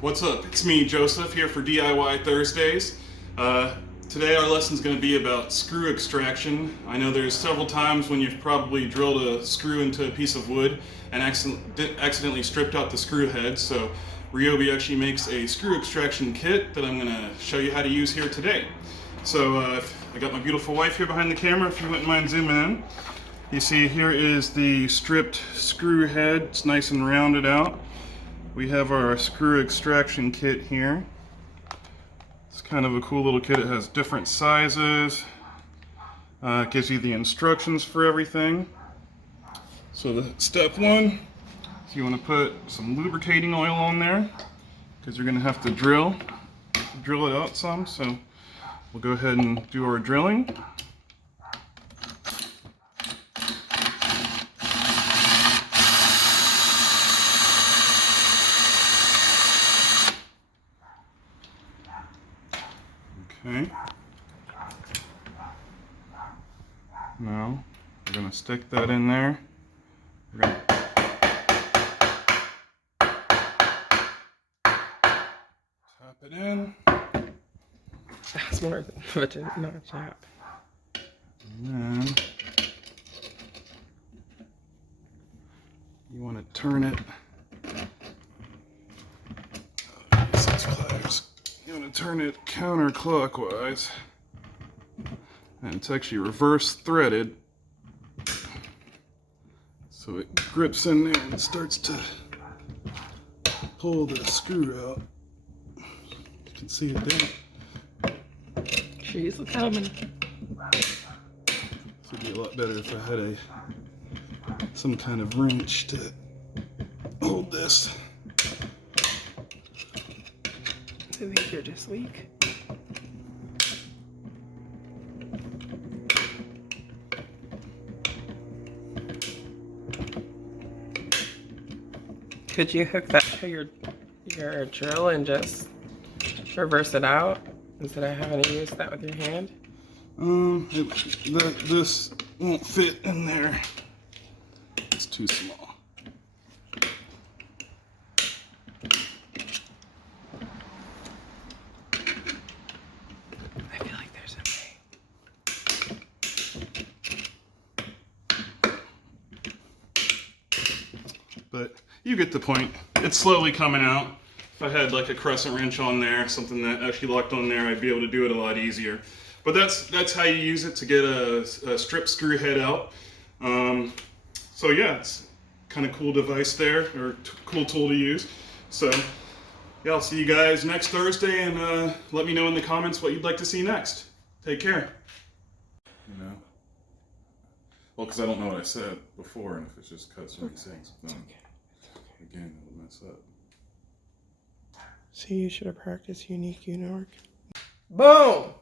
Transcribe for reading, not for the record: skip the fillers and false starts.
What's up? It's me, Joseph, here for DIY Thursdays. Today our lesson is going to be about screw extraction. I know there's several times when you've probably drilled a screw into a piece of wood and accidentally stripped out the screw head, so Ryobi actually makes a screw extraction kit that I'm going to show you how to use here today. So I got my beautiful wife here behind the camera, if you wouldn't mind zooming in. You see here is the stripped screw head. It's nice and rounded out. We have our screw extraction kit here. It's kind of a cool little kit. It has different sizes. It gives you the instructions for everything. So the step one is you want to put some lubricating oil on there because you're going to have to drill it out some. So we'll go ahead and do our drilling. Okay. Now we're going to stick that in there. We're going to tap it in. That's more than not a tap. And then you want to turn it. You want to turn it counterclockwise, and it's actually reverse threaded, so it grips in there and starts to pull the screw out. You can see it there. She's coming. This would be a lot better if I had some kind of wrench to hold this. I think you're just weak. Could you hook that to your drill and just reverse it out instead of having to use that with your hand? This won't fit in there. It's too small. But you get the point. It's slowly coming out. If I had like a crescent wrench on there, something that actually locked on there, I'd be able to do it a lot easier. But that's how you use it to get a strip screw head out. So yeah, it's kind of cool device there, or cool tool to use. So yeah, I'll see you guys next Thursday, and let me know in the comments what you'd like to see next. Take care. You know? Well, because I don't know what I said before, and if it's just cuts from these things, then again, it'll mess up. See, you should have practiced unique unicorn. Boom!